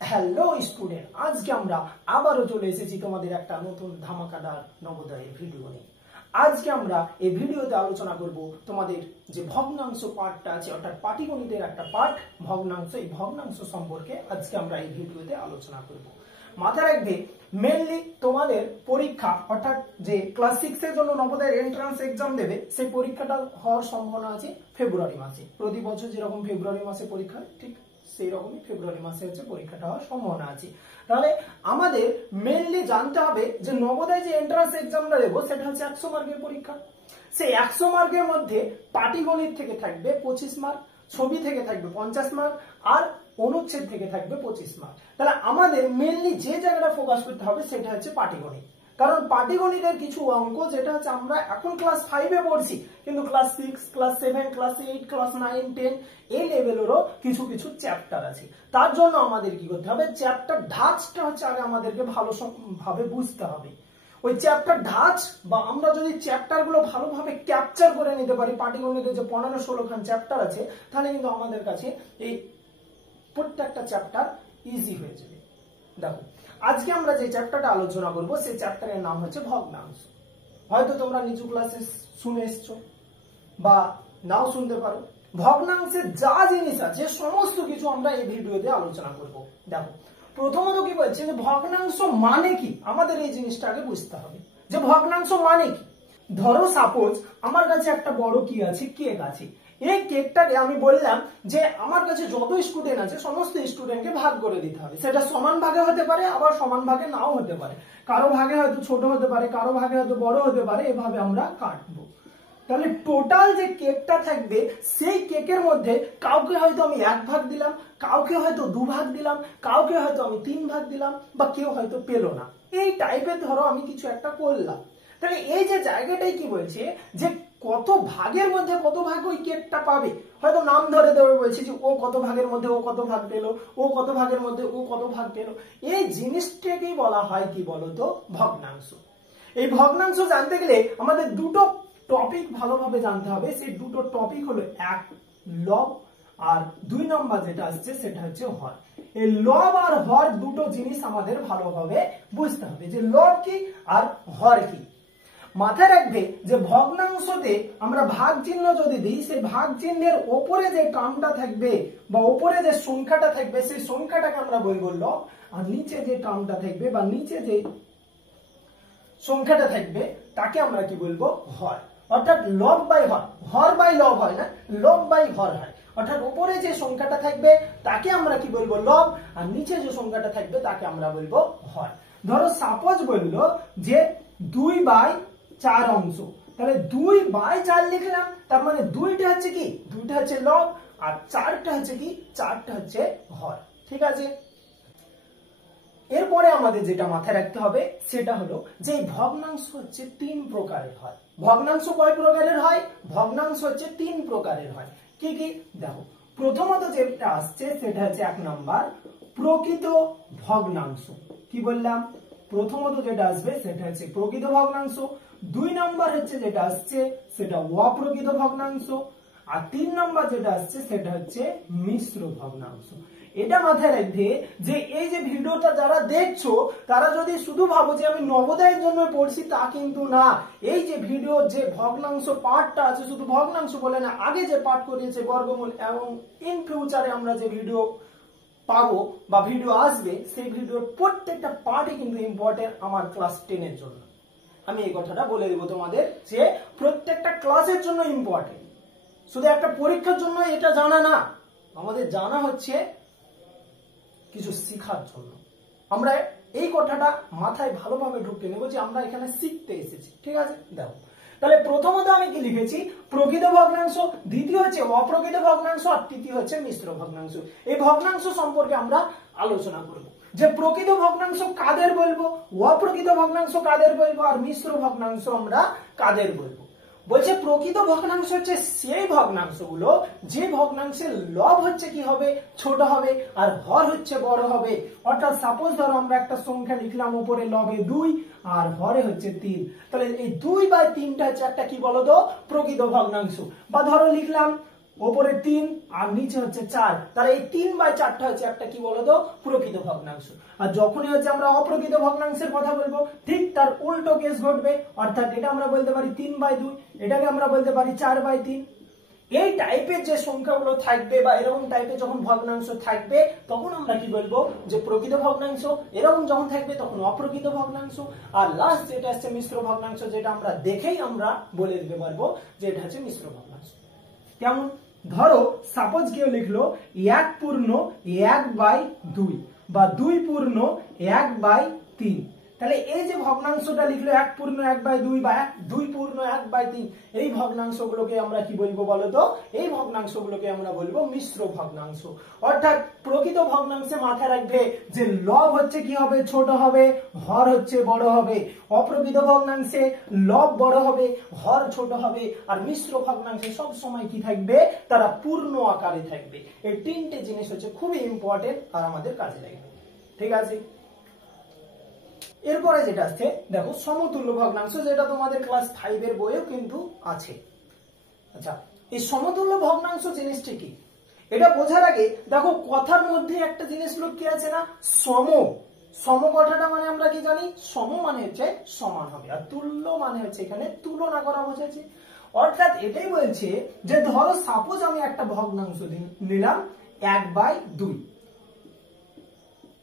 Hello student, আজকে আমরা আবারও চলে এসেছি তোমাদের একটা নতুন ধামাকাদার নবোদয়ের ভিডিও নিয়ে। আজকে আমরা এই ভিডিওতে আলোচনা করব তোমাদের যে ভগ্নাংশ পার্টটা আছে, অর্থাৎ পাটিগণিতের একটা পার্ট ভগ্নাংশ। এই ভগ্নাংশ সম্পর্কে আজকে আমরা এই ভিডিওতে আলোচনা করব। মাথায় রাখবে, মেনলি তোমাদের পরীক্ষা অর্থাৎ যে ক্লাস 6 এর জন্য নবোদয়ের এন্ট্রান্স এক্সাম দেবে, সেই পরীক্ষাটা হওয়ার সম্ভাবনা আছে ফেব্রুয়ারি মাসে। প্রতি বছর যেরকম ফেব্রুয়ারি মাসে পরীক্ষা, ঠিক সেই রকমই ফেব্রুয়ারি মাসে হচ্ছে পরীক্ষাটা হওয়ার সম্ভাবনা আছে। তাহলে আমাদের মেনলি জানতে হবে যে নবোদয় যে এন্ট্রান্স এক্সামটা দেবো সেটা হচ্ছে 100 মার্কের পরীক্ষা। সেই 100 মার্কের মধ্যে পাটিগণিত থেকে থাকবে 25 মার্ক, ছবি থেকে থাকবে 50 মার্ক, আর অনুচ্ছেদ থেকে থাকবে 25 মার্ক। তাহলে আমাদের মেনলি যে জায়গাটা ফোকাস করতে হবে সেটা হচ্ছে পাটিগণিত। কারণ পাটিগণিতের কিছু অঙ্ক যেটা হচ্ছে আমরা এখন ক্লাস 5 এ পড়ছি, কিন্তু ক্লাস 6, ক্লাস 7, ক্লাস 8, ক্লাস 9, 10 এই লেভেলেরও কিছু কিছু চ্যাপ্টার আছে। তার জন্য আমাদের কি করতে হবে, চ্যাপ্টার ধাঁচটা হচ্ছে আগে আমাদেরকে ভাবে বুঝতে হবে। ওই চ্যাপ্টার ধাঁচ বা আমরা যদি চ্যাপ্টার গুলো ভালোভাবে ক্যাপচার করে নিতে পারি, পাটিগণিতের যে 15-16 খান চ্যাপ্টার আছে, তাহলে কিন্তু আমাদের কাছে এই প্রত্যেকটা চ্যাপ্টার ইজি হয়ে যাবে। দেখো, আজকে আমরা যে চ্যাপ্টারটা আলোচনা করব সেই চ্যাপ্টারের নাম হচ্ছে ভগ্নাংশ। হয়তো তোমরা নিচু ক্লাসে শুনে এসছো বা নাও শুনতে পারো। ভগ্নাংশের যা জিনিস আছে সমস্ত কিছু আমরা এই ভিডিওতে আলোচনা করব। দেখো, প্রথমত কি বলছে যে ভগ্নাংশ মানে কি, আমাদের এই জিনিসটা আগে বুঝতে হবে যে ভগ্নাংশ মানে কি। ধরো সাপোজ আমার কাছে একটা বড় কি আছে, কেক আছে। এই কেকটাকে আমি বললাম যে আমার কাছে যত স্টুডেন্ট আছে সমস্ত স্টুডেন্টকে ভাগ করে দিতে হবে। সেটা সমান ভাগে হতে পারে, আবার সমান ভাগে নাও হতে পারে। কারো ভাগে হয়তো ছোট হতে পারে, কারো ভাগে হয়তো বড় হতে পারে। এভাবে আমরা কাটবো। তাহলে টোটাল যে কেকটা থাকবে সেই কেকের মধ্যে কাউকে হয়তো আমি 1 ভাগ দিলাম, কাউকে হয়তো 2 ভাগ দিলাম, কাউকে হয়তো আমি 3 ভাগ দিলাম, বা কেউ হয়তো পেলো না। এই টাইপের ধরো আমি কিছু একটা করলাম। তাহলে এই যে জায়গাটাই কি বলছে যে কত ভাগের মধ্যে কত ভাগ ওই কেকটা পাবে, হয়তো নাম ধরে দেবে, বলছে যে ও কত ভাগের মধ্যে ও কত ভাগ পেল, ও কত ভাগের মধ্যে ও কত ভাগ পেল। এই জিনিসটাকেই বলা হয় কি বলতো, ভগ্নাংশ। এই ভগ্নাংশ জানতে গেলে আমাদের দুটো টপিক ভালোভাবে জানতে হবে। সেই দুটো টপিক হলো, এক লব, আর 2 নম্বর যেটা আসছে সেটা হচ্ছে হর। এই লব আর হর দুটো জিনিস আমাদের ভালোভাবে বুঝতে হবে, যে লব কি আর হর কি। মাথায় রাখবে যে ভগ্নাংশতে আমরা ভাগ চিহ্ন যদি দিই, সেই ভাগ চিহ্নের ওপরে যে টার্মটা থাকবে বা ওপরে যে সংখ্যাটা থাকবে সেই সংখ্যাটাকে আমরা বলবো লব, আর নিচে যে টার্মটা থাকবে বা নিচে যে সংখ্যাটা থাকবে তাকে আমরা কি বলবো, হর। অর্থাৎ লব বাই হর, হর বাই লব হয় না, লব বাই হর হয়। অর্থাৎ উপরে যে সংখ্যাটা থাকবে তাকে আমরা কি বলবো, লব, আর নিচে যে সংখ্যাটা থাকবে তাকে আমরা বলবো হর। ধরো সাপোজ বললো যে 2/4 অংশ, তাহলে 2/4 লিখলাম, তার মানে 2টা হচ্ছে কি, 2টা হচ্ছে লব, আর 4টা হচ্ছে কি, 4টা হচ্ছে হর। ঠিক আছে। এরপরে আমাদের যেটা মাথায় রাখতে হবে সেটা হলো যে ভগ্নাংশ হচ্ছে 3 প্রকারের হয়। ভগ্নাংশ কয় প্রকারের হয়, ভগ্নাংশ হচ্ছে 3 প্রকারের হয়। কি কি দেখো, প্রথমত যেটা আসছে সেটা হচ্ছে 1 নাম্বার প্রকৃত ভগ্নাংশ। কি বললাম, প্রথমত যেটা আসবে সেটা হচ্ছে প্রকৃত ভগ্নাংশ। 2 নাম্বার হচ্ছে যেটা আসছে সেটা অপ্রকৃত ভগ্নাংশ, আর 3 নাম্বার যেটা আসছে সেটা হচ্ছে মিশ্র ভগ্নাংশ। এটা মাথায় রাখবে যে এই যে ভিডিওটা যারা দেখছো তারা যদি শুধু ভাবো যে আমি নবোদয়ের জন্য পড়ছি, তা কিন্তু না। এই যে ভিডিও যে ভগ্নাংশ পার্টটা আছে, শুধু ভগ্নাংশ বলে না, আগে যে পার্ট করিয়েছে বর্গমূল, এবং ইন ফিউচারে আমরা যে ভিডিও পাবো বা ভিডিও আসবে, সেই ভিডিওর প্রত্যেকটা পার্টই কিন্তু ইম্পর্টেন্ট আমার ক্লাস 10 এর জন্য। আমি এই কথাটা বলে দেবো তোমাদের যে প্রত্যেকটা ক্লাসের জন্য ইম্পর্টেন্ট, শুধু একটা পরীক্ষার জন্য এটা জানা না। আমাদের জানা হচ্ছে কিছু শেখার জন্য। আমরা এই কথাটা মাথায় ভালোভাবে ঢুকে নেব যে আমরা এখানে শিখতে এসেছি। ঠিক আছে। দেখো, তাহলে প্রথমত আমি কি লিখেছি, প্রকৃত ভগ্নাংশ, দ্বিতীয় হচ্ছে অপ্রকৃত ভগ্নাংশ, আর তৃতীয় হচ্ছে মিশ্র ভগ্নাংশ। এই ভগ্নাংশ সম্পর্কে আমরা আলোচনা করব যে প্রকৃত ভগ্নাংশ কাদের বলবো, অপ্রকৃত ভগ্নাংশ কাদের বলবো, আর মিশ্র ভগ্নাংশ আমরা কাদের বলবো। বলছে প্রকৃত ভগ্নাংশ হচ্ছে সেই ভগ্নাংশগুলো যে ভগ্নাংশের লব হচ্ছে কি হবে, ছোট হবে, আর হর হচ্ছে বড় হবে। অর্থাৎ সাপোজ ধরো আমরা একটা সংখ্যা লিখলাম, উপরে লবে 2 আর হরে হচ্ছে 3, তাহলে এই 2/3টা হচ্ছে একটা কি বলতো, প্রকৃত ভগ্নাংশ। বা ধরো লিখলাম ওপরে 3 আর নিচে হচ্ছে 4, তাহলে এই 3/4টা হচ্ছে একটা কি বলতো প্রকৃত ভগ্নাংশ। আর যখনই হচ্ছে আমরা অপ্রকৃত ভগ্নাংশের কথা বলবো ঠিক তার উল্টো কেস ঘটবে, অর্থাৎ এটা আমরা বলতে পারি 3/2, এটাকে আমরা বলতে পারি 4/3। এই টাইপের যে সংখ্যাগুলো থাকবে বা এরকম টাইপের যখন ভগ্নাংশ থাকবে তখন আমরা কি বলবো যে প্রকৃত ভগ্নাংশ, এরকম যখন থাকবে তখন অপ্রকৃত ভগ্নাংশ, আর লাস্ট যেটা হচ্ছে মিশ্র ভগ্নাংশ, যেটা আমরা দেখেই আমরা বলে দিতে পারবো যে এটা হচ্ছে মিশ্র ভগ্নাংশ। কেমন? ধরো সাপোজ কেউ লিখলো 1/1/2 বা 2/1/3, তাহলে এই যে ভগ্নাংশটা লিখলো 1/1/2 বা 2/1/3, এই ভগ্নাংশগুলোকে আমরা কি বলবো বলতো? এই ভগ্নাংশগুলোকে আমরা বলবো মিশ্র ভগ্নাংশ। অর্থাৎ প্রকৃত ভগ্নাংশে মাথায় রাখবে যে লব হচ্ছে কি হবে? ছোট হবে, হর হচ্ছে বড় হবে। অপ্রকৃত ভগ্নাংশে লব বড় হবে, হর ছোট হবে, আর মিশ্র ভগ্নাংশে সব সময় কি থাকবে? তারা পূর্ণ আকারে থাকবে। এই তিনটে জিনিস হচ্ছে খুবই ইম্পর্টেন্ট আর আমাদের কাজে লাগবে। ঠিক আছে, এরপরে যেটা আছে দেখো সমতুল্য ভগ্নাংশ, যেটা তোমাদের ক্লাস 5 এর বইয়েও কিন্তু আছে। আচ্ছা, এই সমতুল্য ভগ্নাংশ জিনিসটা কি এটা বোঝার আগে দেখো কথার মধ্যে একটা জিনিস লুকিয়ে আছে না, সম। সম কথাটা মানে আমরা কি জানি? সম মানে হচ্ছে সমান হবে, আর তুল্য মানে হচ্ছে এখানে তুলনা করা বোঝাচ্ছে। অর্থাৎ এটাই বলছে যে ধরো সাপোজ আমি একটা ভগ্নাংশ নিলাম 1/2,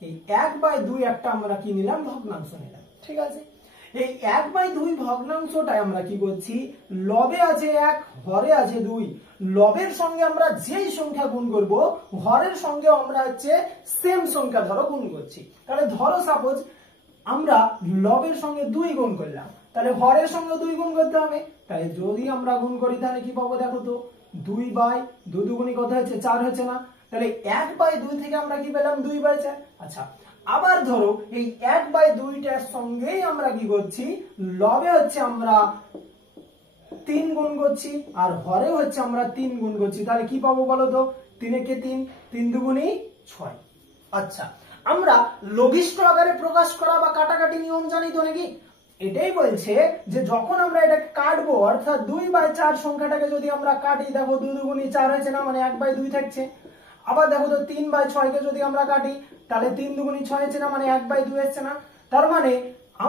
এই 1/2 একটা আমরা কি নিলাম? ভগ্নাংশ নিলাম। ঠিক আছে, এই 1/2 ভগ্নাংশটাই আমরা কি করছি? লবে আছে 1, হরে আছে 2, লবের সঙ্গে আমরা যেই সংখ্যা গুণ করব হরের সঙ্গে আমরা হচ্ছে সেম সংখ্যা ধরো গুণ করছি। তাহলে ধরো সাপোজ আমরা লবের সঙ্গে 2 গুণ করলাম, তাহলে হরের সঙ্গে 2 গুণ করতে হবে। তাহলে যদি আমরা গুণ করি তাহলে কি পাবো? দেখো তো 2/2 দুগুণী কত হচ্ছে? 4 হচ্ছে না? তাহলে 1/2 থেকে আমরা কি পেলাম? 2/4। আচ্ছা, আবার ধরো এই 1/2টার সঙ্গেই আমরা কি করছি? লবে হচ্ছে আমরা 3 গুণ করছি, আর হরে হচ্ছে আমরা 3 গুণ করছি। তাহলে কি পাবো বলো তো? 3 একে 3, 3 দুগুণী 6। আচ্ছা, আমরা লঘিষ্ঠ আকারে প্রকাশ করা বা কাটাকাটি নিয়ম জানি তো নাকি? এটাই বলছে যে যখন আমরা এটাকে কাটবো, অর্থাৎ 2/4 সংখ্যাটাকে যদি আমরা কাটি, দেখো 2 দুগুণী 4 হয়েছে না? মানে 1/2 থাকছে। আবার দেখো তো 3/6 কে যদি আমরা কাটি, তাহলে 3 দুগুণী 6 হচ্ছে না? মানে 1/2 হচ্ছে না? তার মানে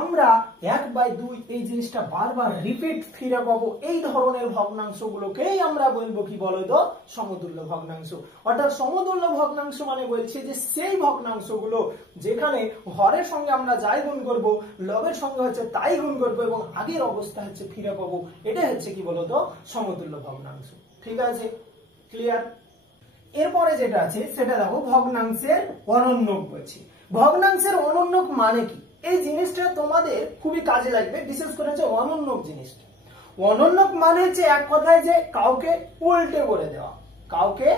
আমরা 1/2 এই জিনিসটা বারবার রিপিট ফিরে পাবো। এই ধরনের ভগ্নাংশগুলোকেই আমরা বলবো কি বলতো? সমতুল্য ভগ্নাংশ। অর্থাৎ সমতুল্য ভগ্নাংশ মানে বলছে যে সেই ভগ্নাংশগুলো যেখানে হরের সঙ্গে আমরা যাই গুণ করব, লবের সঙ্গে হচ্ছে তাই গুণ করব এবং আগের অবস্থা হচ্ছে ফিরে পাবো। এটা হচ্ছে কি বলতো? সমতুল্য ভগ্নাংশ। ঠিক আছে, ক্লিয়ার? এরপরে যেটা আছে সেটা দেখো ভগ্নাংশের অনন্যক বলছি। ভগ্নাংশের অনন্যক মানে কি? এই জিনিসটা তোমাদের খুবই কাজে লাগবে, বিশেষ করে হচ্ছে অনন্যক জিনিসটা। অনন্যক মানে হচ্ছে এক কথায় যে কাউকে উল্টে করে দেওয়া, কাউকে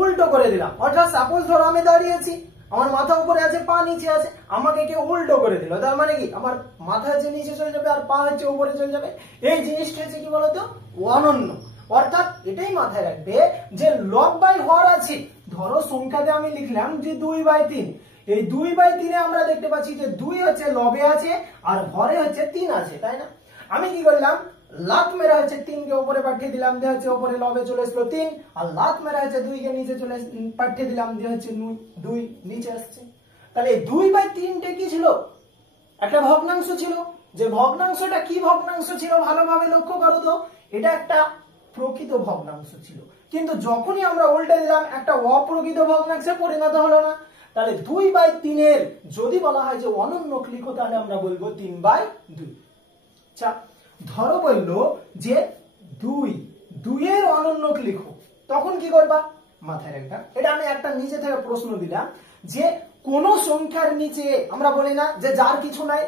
উল্টো করে দিলাম। অর্থাৎ সাপোজ ধরো আমি দাঁড়িয়েছি, আমার মাথা উপরে আছে, পা নিচে আছে, আমাকে কেউ উল্টো করে দিল, তার মানে কি আমার মাথা হচ্ছে নিচে চলে যাবে আর পা হচ্ছে উপরে চলে যাবে। এই জিনিসটা হচ্ছে কি বলতো? অনন্য। অর্থাৎ এটাই মাথায় রাখবে যে লব বাই হর আছে। ধরো সংখ্যাতে আমি লিখলাম যে 2/3, এই 2/3 আমরা দেখতে পাচ্ছি যে 2 হচ্ছে লবে আছে আর হরে হচ্ছে 3 আছে, তাই না? আমি কি করলাম? লাত মেরা হচ্ছে 3 কে উপরে পাঠিয়ে দিলাম, দিয়ে হচ্ছে উপরে লবে চলে আসলো 3, আর লাত মেরা হচ্ছে 2 কে নিচে চলে পাঠিয়ে দিলাম, দিয়ে হচ্ছে 2 নিচে আসছে। তাহলে 2/3 কি ছিল? একটা ভগ্নাংশ ছিল। যে ভগ্নাংশটা কি ভগ্নাংশ ছিল ভালোভাবে লক্ষ্য করো তো, এটা একটা প্রকৃত ভগ্নাংশ ছিল, কিন্তু যখনই আমরা উল্টে দিলাম একটা অপ্রকৃত ভগ্নাংশে পরিণত হলো না। তাহলে 2/3 এর যদি বলা হয় যে অনন্যক লিখো, তাহলে আমরা বলবো 3/2। আচ্ছা, ধরো বললো যে 2 এর অনন্যক লিখো, তখন কি করবা? মাথায় রাখবা, এটা আমি একটা নিচে থেকে প্রশ্ন দিলাম যে কোন সংখ্যার নিচে আমরা বলি না যে যার কিছু নাই,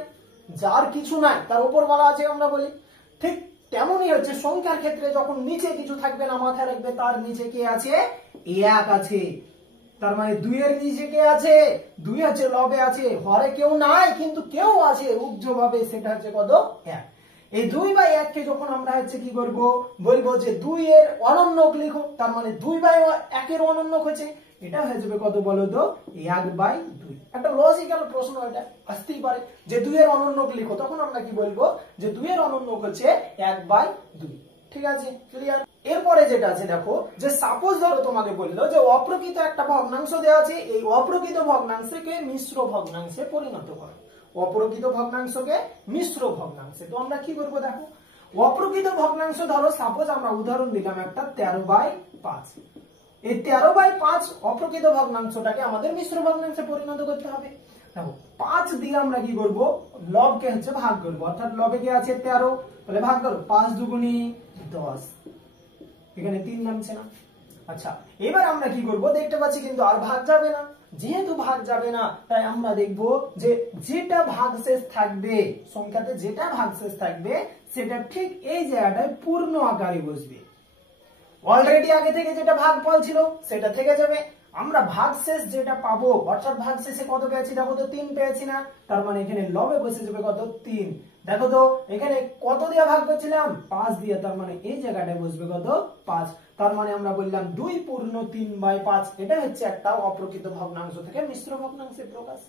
যার কিছু নাই তার উপর বলা আছে আমরা বলি, ঠিক তেমনই হচ্ছে সংখ্যার ক্ষেত্রে যখন নিচে কিছু থাকবে না, মাথায় রাখবে তার নিচে কে আছে? 1 আছে। তার মানে 2 এর নিচে কে আছে? 2 আছে, লবে আছে, হরে কেউ নাই কিন্তু কেউ আছে উজ্জ্বলভাবে, সেটা হচ্ছে কত? 1। এই 2/1 কে যখন আমরা হচ্ছে কি করব? বলবো যে 2 এর অনন্যক লিখো, তার মানে 2/1 এর অনন্যক হচ্ছে, এটা হয়ে যাবে কত বলো তো? 1/2। একটা লজিক্যাল প্রশ্ন এটা আসতেই পারে যে 2 এর অনন্যক লিখো, তখন আমরা কি বলবো? যে 2 এর অনন্যক হচ্ছে 1/2। ঠিক আছে, ক্লিয়ার। এরপরে যেটা আছে দেখো, যে সাপোজ ধরো তোমাকে বললো যে অপ্রকৃত একটা ভগ্নাংশ দেওয়া আছে, এই অপ্রকৃত ভগ্নাংশকে মিশ্র ভগ্নাংশে পরিণত করো। অপ্রকৃত ভগ্নাংশকে মিশ্র ভগ্নাংশে, তো আমরা কি করবো দেখো, অপ্রকৃত ভগ্নাংশ ধরো সাপোজ আমরা উদাহরণ দিলাম একটা 13/5, এই 13/5 অপ্রকৃত ভগ্নাংশটাকে আমাদের মিশ্র ভগ্নাংশে পরিণত করতে হবে। দেখো 5 দিয়ে আমরা কি করব, লবকে হচ্ছে ভাগ করব, অর্থাৎ লবে কি আছে 13, তাহলে ভাগ করো 5 দুগুণী 10, এখানে 3 নামছে না। আচ্ছা এবার আমরা কি করব, দেখতে পাচ্ছি কিন্তু আর ভাগ যাবে না, যেহেতু ভাগ যাবে না তাই আমরা দেখব যে যেটা ভাগশেষ থাকবে, সংখ্যাতে যেটা ভাগশেষ থাকবে সেটা ঠিক এই জায়গাটায় পূর্ণ আকারে বসবে। অলরেডি আগে থেকে যেটা ভাগফল ছিল সেটা থেকে যাবে, আমরা ভাগশেষ যেটা পাবো, অর্থাৎ ভাগশেষে কত পেয়েছি দেখো তো 3 পেয়েছি না, তার মানে এখানে লবে বসে যাবে কত 3। দেখো তো এখানে কত দিয়ে ভাগ করছিলাম 5 দিয়ে, তার মানে এই জায়গাটায় বসবে কত 5, তার মানে আমরা বললাম 2 পূর্ণ 3/5, এটা হচ্ছে একটা অপ্রকৃত ভগ্নাংশ থেকে মিশ্র ভগ্নাংশে প্রকাশ।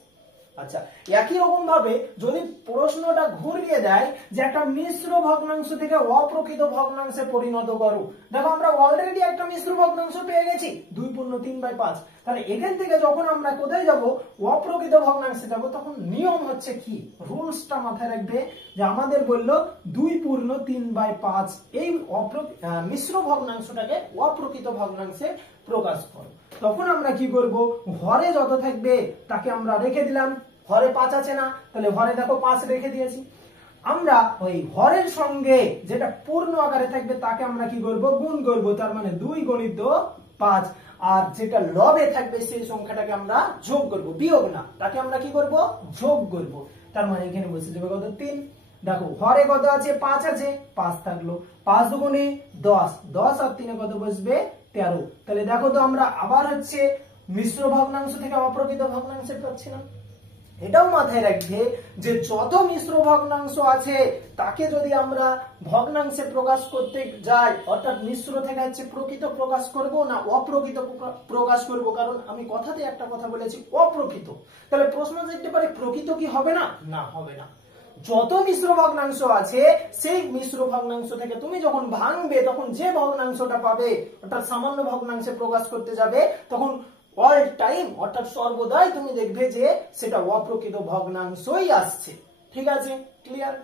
আচ্ছা একই রকম ভাবে যদি প্রশ্নটা ঘুরিয়ে দেয় যে একটা মিশ্র ভগ্নাংশ থেকে অপ্রকৃত ভগ্নাংশে পরিণত করো, দেখো আমরা অলরেডি একটা মিশ্র ভগ্নাংশ পেয়ে গেছি 2 পূর্ণ 3/5, তাহলে এখান থেকে যখন আমরা কোথায় যাব, অপ্রকৃত ভগ্নাংশে যাব, তখন নিয়ম হচ্ছে কি, রুলসটা মাথায় রাখবে যে আমাদের বললো 2 পূর্ণ 3/5 এই মিশ্র ভগ্নাংশটাকে অপ্রকৃত ভগ্নাংশে প্রকাশ করো। তখন আমরা কি করব, হরে যত থাকবে তাকে আমরা রেখে দিলাম, হরে 5 আছে না, তাহলে হরে দেখো 5 রেখে দিয়েছি। আমরা ওই হরের সঙ্গে যেটা পূর্ণ আকারে থাকবে তাকে আমরা কি করব, গুণ করব, তার মানে 2 গুণিত 5, আর যেটা লবে থাকবে সেই সংখ্যাটাকে আমরা যোগ করব, বিয়োগ না, তাকে আমরা কি করব, যোগ করব, তার মানে এখানে বসে যাবে কত 3। দেখো হরে কত আছে 5 আছে, 5 থাকলো, 5 দুগুণে 10, 10 আর 3 কত বসবে 13, তাহলে দেখো তো আমরা আবার হচ্ছে মিশ্র ভগ্নাংশ থেকে অপ্রকৃত ভগ্নাংশে পাচ্ছি না। এটাও মাথায় রাখবে যে যত মিশ্র ভগ্নাংশ আছে তাকে যদি আমরা ভগ্নাংশে প্রকাশ করতে যাই, অর্থাৎ মিশ্র থেকে হচ্ছে প্রকৃত প্রকাশ করব না অপ্রকৃত প্রকাশ করব, কারণ আমি কথাতে একটা কথা বলেছি অপ্রকৃত, তাহলে প্রশ্ন যেতে পারে প্রকৃত কি হবে না, না হবে না। যত মিশ্র ভগ্নাংশ আছে সেই মিশ্র ভগ্নাংশ থেকে তুমি যখন ভাঙবে তখন যে ভগ্নাংশটা পাবে, অর্থাৎ সামান্য ভগ্নাংশে প্রকাশ করতে যাবে, তখন অল টাইম অর্থাৎ সর্বদাই তুমি দেখবে যে সেটা অপ্রকৃত ভগ্নাংশই আসছে। ঠিক আছে, ক্লিয়ার।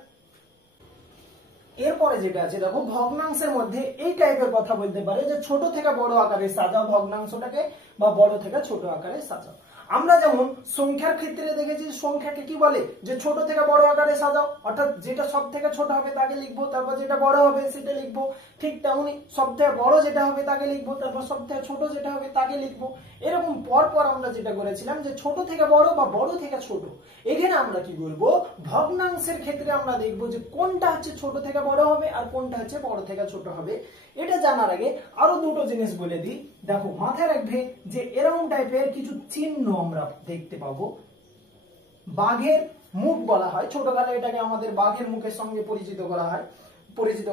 এরপরে যেটা আছে দেখো, ভগ্নাংশের মধ্যে এই টাইপের কথা বলতে পারে যে ছোট থেকে বড় আকারে সাজাও ভগ্নাংশটাকে, বা বড় থেকে ছোট আকারে সাজাও। আমরা যেমন সংখ্যার ক্ষেত্রে দেখেছি, সংখ্যাকে কি বলে যে ছোট থেকে বড় আকারে সাজাও, অর্থাৎ যেটা সব থেকে ছোট হবে তাকে লিখবো, তারপর যেটা বড় হবে সেটা লিখবো, ঠিক তেমনি সব থেকে বড় যেটা হবে তাকে লিখবো, তারপর সব থেকে ছোট যেটা হবে তাকে লিখবো, এরকম পর পর আমরা যেটা করেছিলাম যে ছোট থেকে বড় বা বড় থেকে ছোট। এখানে আমরা কি করবো, ভগ্নাংশের ক্ষেত্রে আমরা দেখবো যে কোনটা হচ্ছে ছোট থেকে বড় হবে আর কোনটা হচ্ছে বড় থেকে ছোট হবে। এটা জানার আগে আরো দুটো জিনিস বলে দিই, দেখো মাথায় রাখবে যে এরকম টাইপের কিছু চিহ্ন আমরা দেখতে পাবো। বাঘের মুখ বলা হয়, ছোটকালে এটাকে আমাদের বাঘের মুখের সঙ্গে পরিচিত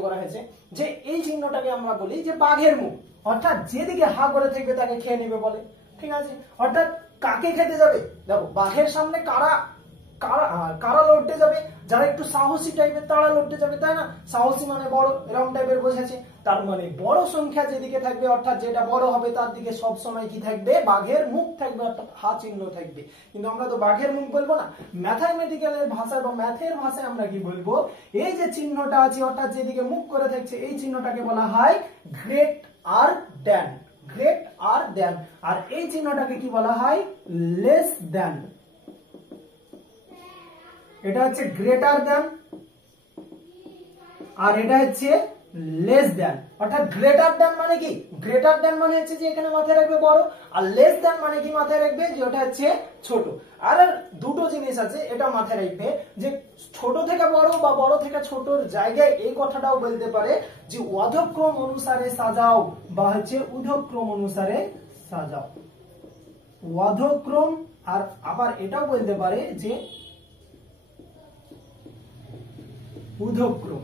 করা হয়েছে, যে এই চিহ্নটাকে আমরা বলি যে বাঘের মুখ, অর্থাৎ যেদিকে হা করে থাকবে তাকে খেয়ে নেবে বলে। ঠিক আছে, অর্থাৎ কাকে খেতে যাবে, দেখো বাঘের সামনে কারা লড়তে যাবে, যারা একটু সাহসী টাইপের তারা লড়তে যাবে, তাই না, সাহসী মানে বড়, এরকম টাইপের বোঝাচ্ছে। তার মানে বড় সংখ্যা যেদিকে থাকবে, অর্থাৎ যেটা বড় হবে তার দিকে সব সময় কি থাকবে, বাঘের মুখ থাকবে, অর্থাৎ হা চিহ্ন থাকবে। কিন্তু আমরা তো বাঘের মুখ বলবো না, ম্যাথামেটিক্যালের ভাষায় বা ম্যাথের ভাষায় আমরা কি বলবো, এই যে চিহ্নটা আছে অর্থাৎ যেদিকে মুখ করে থাকছে এই চিহ্নটাকে বলা হয় গ্রেট আর দ্যান, গ্রেট আর দ্যান, আর এই চিহ্নটাকে কি বলা হয়, লেস দ্যান। এটা হচ্ছে গ্রেটার দ্যান আর এটা হচ্ছে লেস দ্যান। অর্থাৎ গ্রেটার দ্যান মানে কি, গ্রেটার দ্যান মানে হচ্ছে যে এখানে মাথায় রাখবে বড়, আর লেস দ্যান মানে কি মাথায় রাখবে যে ওটা হচ্ছে ছোট। আর দুটো জিনিস আছে এটা মাথায় রাখবে যে ছোট থেকে বড় বা বড় থেকে ছোটর জায়গায় এই কথাটাও বলতে পারে যে অধক্রম অনুসারে সাজাও বা হচ্ছে ঊর্ধ্বক্রম অনুসারে সাজাও, অধক্রম। আর আবার এটাও বলতে পারে যে ঊর্ধ্বক্রম।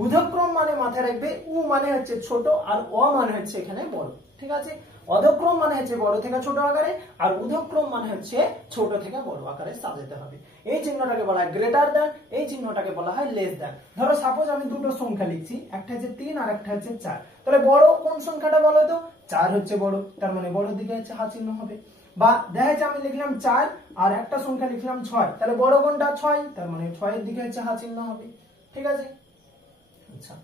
ঊর্ধ্বক্রম মানে মাথায় রাখবে উ মানে হচ্ছে ছোট আর অ মানে হচ্ছে এখানে বড়। ঠিক আছে, অধক্রম মানে হচ্ছে বড় থেকে ছোট আকারে, আর ঊর্ধ্বক্রম মানে হচ্ছে ছোট থেকে বড় আকারে সাজাতে হবে। এই চিহ্নটাকে বলা হয় গ্রেটার দ্যান, এই চিহ্নটাকে বলা হয় লেস দ্যান। ধরো সাপোজ আমি দুটো সংখ্যা লিখছি, একটা হচ্ছে 3 আর একটা হচ্ছে 4, তাহলে বড় কোন সংখ্যাটা বলো তো? 4 হচ্ছে বড়, তার মানে বড় দিকে হচ্ছে হাত চিহ্ন হবে। বা দেখা যাচ্ছে আমি লিখলাম 4 আর একটা সংখ্যা লিখলাম 6, তাহলে বড় কোনটা? 6, তার মানে 6 এর দিকে হচ্ছে হাত চিহ্ন হবে। ঠিক আছে, আচ্ছা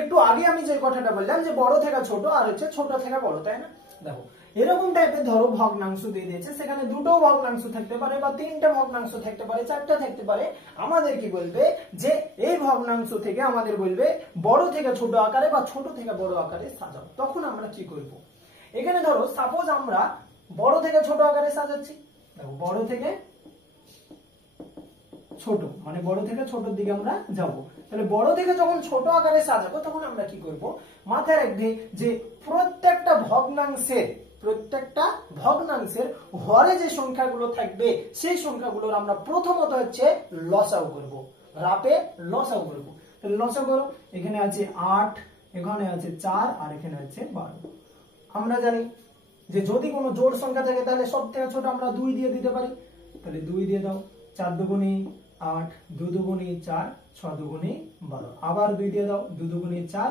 একটু আগে আমি যে কথাটা বললাম যে বড় থেকে ছোট আর হচ্ছে ছোট থেকে বড়, তাই না? দেখো এরকম টাইপের ধরো ভগ্নাংশ দিয়ে দিয়েছে, সেখানে দুটো ভগ্নাংশ থাকতে পারে বা তিনটা ভগ্নাংশ থাকতে পারে, চারটা থাকতে পারে। আমাদের কি বলবে যে এই ভগ্নাংশ থেকে আমাদের বলবে বড় থেকে ছোট আকারে বা ছোট থেকে বড় আকারে সাজাও। তখন আমরা কি করব? এখানে ধরো সাপোজ আমরা বড় থেকে ছোট আকারে সাজাচ্ছি। দেখো বড় থেকে ছোট মানে বড় থেকে ছোটর দিকে আমরা যাব। তাহলে বড় থেকে যখন ছোট আকারে সাজাবো তখন আমরা কি করব? মাথায় রাখবে যে প্রত্যেকটা ভগ্নাংশের হরে যে সংখ্যাগুলো থাকবে সেই সংখ্যাগুলোর আমরা প্রথমত হচ্ছে লসাগু করব, রাপে লসাগু করব। তাহলে লসাগু করো, এখানে আছে 8, এখানে আছে 4 আর এখানে আছে 12। আমরা জানি যে যদি কোনো জোড় সংখ্যা থাকে তাহলে সব থেকে ছোট আমরা 2 দিয়ে দিতে পারি, তাহলে 2 দিয়ে দাও। 4 দুগুণে 8, 2 দুগুণে 4, 6 দুগুণে 12, আবার 2 দিয়ে দাও। 2 দুগুণে 4,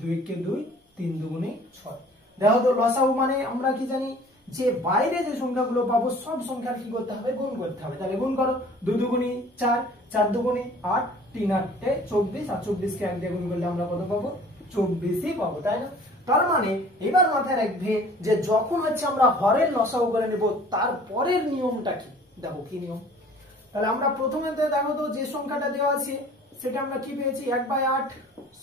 2 কে 2, 3 দুগুণে 6। দেখো তো লসাগু মানে আমরা কি জানি যে বাইরে যে সংখ্যাগুলো পাবো সব সংখ্যার কি করতে হবে? গুণ করতে হবে। তাহলে গুণ করো, 2 দুগুণে 4, 4 দুগুণে 8, 3 8 24, আর 24 কে 1 দিয়ে গুণ করলে আমরা কত পাবো? 24ই পাবো, তাই না? তার মানে এবার মাথায় রাখবে যে যখন হচ্ছে আমরা হরের লসাগু করে নেব তারপরের নিয়মটা কি? দেখো কি নিয়ম। তাহলে আমরা প্রথমে দেখো তো যে সংখ্যাটা দেওয়া আছে সেটা আমরা কি পেয়েছি? 1/8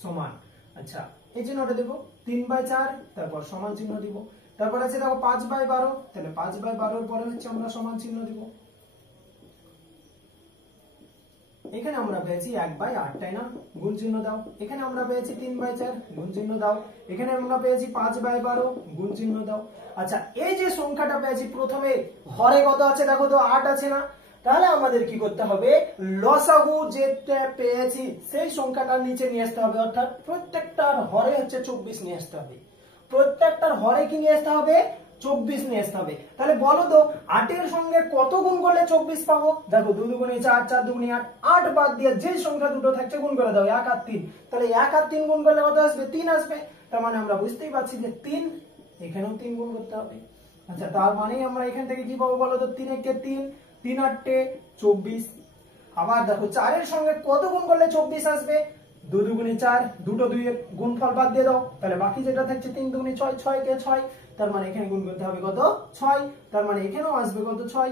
সমান, আচ্ছা এই চিহ্নটা দেবো। 3/4, তারপর সমান চিহ্ন দিব। তারপর আছে দেখো 5/12, তাহলে 5/12 পরে হচ্ছে আমরা সমান চিহ্ন দিব। এখানে আমরা পেয়েছি 1/8, তাই না? গুণ চিহ্ন দাও। এখানে আমরা পেয়েছি 3/4, গুণ চিহ্ন দাও। এখানে আমরা পেয়েছি 5/12, গুণ চিহ্ন দাও। আচ্ছা এই যে সংখ্যাটা পেয়েছি প্রথমে হরে কত আছে দেখো তো? 8 আছে না? তাহলে আমাদের কি করতে হবে? লসাগু যেটা পেয়েছি সেই সংখ্যাটা নিচে নিয়ে আসতে হবে, অর্থাৎ প্রত্যেকটার হরে হচ্ছে 24 নিয়ে আসতে হবে। প্রত্যেকটার হরে কি নিয়ে আসতে হবে? 24 নিয়ে আসতে হবে। তাহলে বলো তো 8 এর সঙ্গে কত গুণ করলে 24 পাবো? দেখো 2 দুগুণে 4, 4 দুগুণে 8, 8 বাদ দিয়ে যে সংখ্যা দুটো থাকছে গুণ করে দাও, 1 আর 3। তাহলে 1 আর 3 গুণ করলে কত আসবে? 3 আসবে। তার মানে আমরা বুঝতেই পারছি যে 3, এখানেও 3 গুণ করতে হবে। আচ্ছা তার মানে আমরা এখান থেকে কি পাবো বলো তো? 3 একে 3, 3 8 24। আবার দেখো 4 এর সঙ্গে কত গুণ করলে 24 আসবে? 2 দুগুণে 4, দুটো 2 এর গুণফল বাদ দিয়ে দাও, তাহলে বাকি যেটা থাকছে 3 দুগুণে 6, 6 কে 6, তার মানে এখানে গুণ করতে হবে কত? 6, তার মানে এখানেও আসবে কত? 6,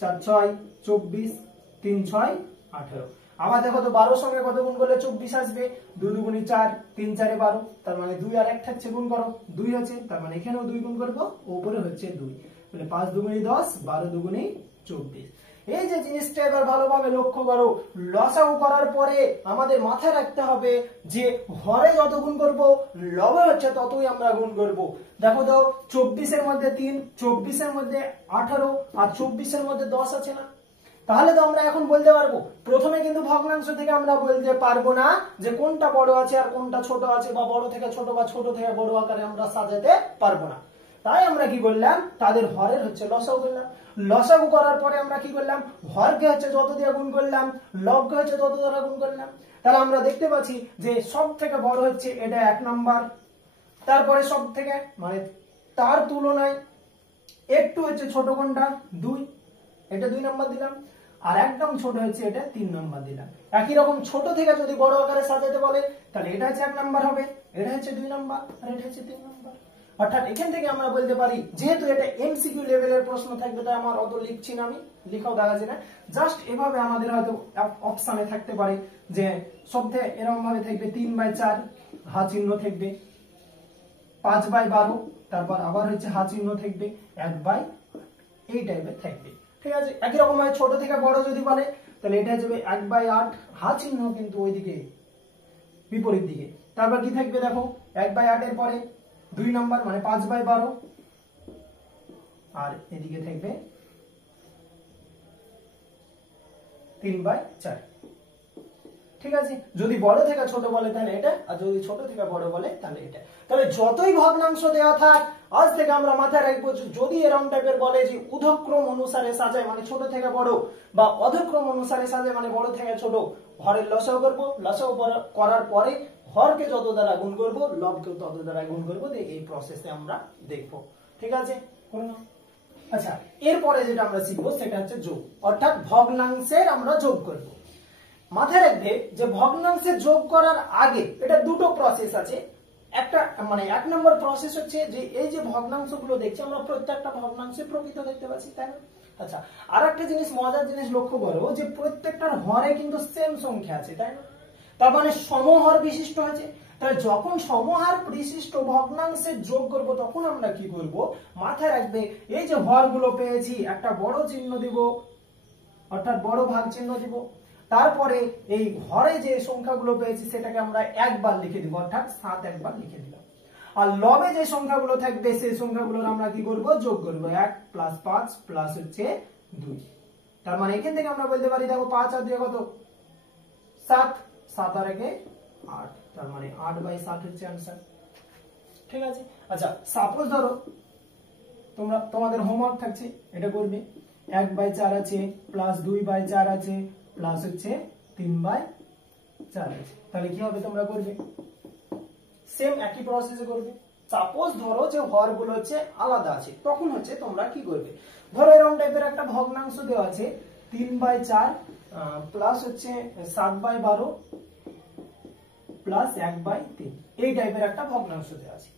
4 6 24, 3 6 18। আবার দেখো তো 12 সঙ্গে কত গুণ করলে 24 আসবে? 2 দুগুণে 4, 3 4 12, তার মানে 2 আর 1 থাকছে, গুণ করো 2 হচ্ছে, তার মানে এখানেও 2 গুণ করব, উপরে হচ্ছে 2, তাহলে 5 দুগুণে 10, 12 দুগুণে 24। এই যে জিনিসটা এবার ভালোভাবে লক্ষ্য করো, লসাগু করার পরে আমাদের মাথায় রাখতে হবে যে হরে যত গুণ করব লবে হচ্ছে ততই আমরা গুণ করব। দেখো তো 24 এর মধ্যে 3, 24 এর মধ্যে 18 আর 24 এর মধ্যে 10 আছে না? তাহলে তো আমরা এখন বলতে পারবো। প্রথমে কিন্তু ভগ্নাংশ থেকে আমরা বলতে পারবো না যে কোনটা বড় আছে আর কোনটা ছোট আছে, বা বড় থেকে ছোট বা ছোট থেকে বড় আকারে আমরা সাজাতে পারবো না। তাই আমরা কি করলাম? তাদের হরের হচ্ছে লসাগু করলাম। লসাগু করার পরে আমরা কি করলাম? হরকে হচ্ছে যত দিয়ে গুণ করলাম, লবকে হচ্ছে তত দ্বারা গুণ করলাম। তাহলে আমরা দেখতে পাচ্ছি যে সব থেকে বড় হচ্ছে এটা 1 নাম্বার, তারপরে সব থেকে মানে তার তুলনায় একটু হচ্ছে ছোট কোনটা? 2, এটা 2 নাম্বার দিলাম। আর একদম ছোট হচ্ছে এটা 3 নাম্বার দিলাম। একই রকম ছোট থেকে যদি বড় আকারে সাজাতে বলে তাহলে এটা হচ্ছে 1 নাম্বার হবে, এটা হচ্ছে 2 নাম্বার আর এটা হচ্ছে 3 নাম্বার। অর্থাৎ এখান থেকে আমরা বলতে পারি, যেহেতু এটা এমসিকিউ লেভেলের প্রশ্ন থাকবে তাই আমার অত লিখছি না, আমি লিখাও দেখাচ্ছি না, জাস্ট এভাবে আমাদের হয়তো অপশনে থাকতে পারে যে সবথেকে এরকম ভাবে থাকবে 3/4 হা চিহ্ন থাকবে, 5/12 তারপর আবার হচ্ছে হা চিহ্ন থাকবে, 1/8 এই টাইপের থাকবে। ঠিক আছে, একই রকম ভাবে ছোট থেকে বড় যদি বলে তাহলে এটা যাবে 1/8 হা চিহ্ন কিন্তু ওইদিকে বিপরীত দিকে। তারপর কি থাকবে দেখো 1/8 এর পরে 2 নাম্বার মানে 5/12, আর এদিকে থাকবে 3/4। ঠিক আছে, যদি বড় থেকে ছোট বলে তাহলে এটা, আর যদি ছোট থেকে বড় বলে তাহলে এটা। তবে যতই ভগ্নাংশ দেওয়া থাক, আজ থেকে আমরা মাথায় রাখবো যদি এরকম টাইপের বলে যে ঊর্ধ্বক্রম অনুসারে সাজায় মানে ছোট থেকে বড়, বা অধক্রম অনুসারে সাজায় মানে বড় থেকে ছোট, হরের লসাগু করবো, লসাগু করার পরে হরকে যত দ্বারা গুণ করবো, লবকে তত দ্বারা গুণ করবো, এই প্রসেসে আমরা দেখবো। ঠিক আছে, আচ্ছা এরপরে যেটা আমরা শিখবো সেটা হচ্ছে যোগ, অর্থাৎ ভগ্নাংশের আমরা যোগ করব। মাথায় রাখবে যে ভগ্নাংশে যোগ করার আগে এটা দুটো প্রসেস আছে। একটা মানে 1 নম্বর প্রসেস হচ্ছে যে এই যে ভগ্নাংশগুলো দেখছি আমরা প্রত্যেকটা ভগ্নাংশে প্রকৃত দেখতে পাচ্ছি, তাই না? আচ্ছা, আর একটা জিনিস মজার জিনিস লক্ষ্য করো যে প্রত্যেকটার হরে কিন্তু সেম সংখ্যা আছে, তাই না? তার মানে সমহর বিশিষ্ট আছে। তাহলে যখন সমহার বিশিষ্ট ভগ্নাংশে যোগ করব তখন আমরা কি করব, মাথায় রাখবে এই যে হরগুলো পেয়েছি একটা বড় চিহ্ন দিব, অর্থাৎ বড় ভাগ চিহ্ন দিব, তারপরে এই হরে যে সংখ্যাগুলো পেয়েছি সেটাকে আমরা একবার লিখে দিব, অর্থাৎ 7 একবার লিখে দিলাম। আর লবে যে সংখ্যাগুলো থাকবে সেই সংখ্যাগুলোর আমরা কি করব, যোগ করব, 1 + 5 প্লাস হচ্ছে 2। তার মানে এখান থেকে আমরা বলতে পারি দেখো 5 আর 2 কত, 7, 7 আর 1 8, তার মানে 8/7 হচ্ছে आंसर। ঠিক আছে, আচ্ছা সাপোজ ধরো তোমাদের হোমওয়ার্ক থাকছে, এটা করবে 1/4 আছে প্লাস 2/4 আছে প্লাস হচ্ছে 3/4 আছে, তাহলে কি হবে তোমরা করবে সেম একই প্রসেসে করবে। সাপোজ ধরো যে হরগুলো হচ্ছে আলাদা আছে, তখন হচ্ছে তোমরা কি করবে, ধরো এরকম টাইপের একটা ভগ্নাংশ দেওয়া আছে 3/4 প্লাস হচ্ছে 7/12 প্লাস 1/3, এই টাইপের একটা ভগ্নাংশ দেওয়া আছে।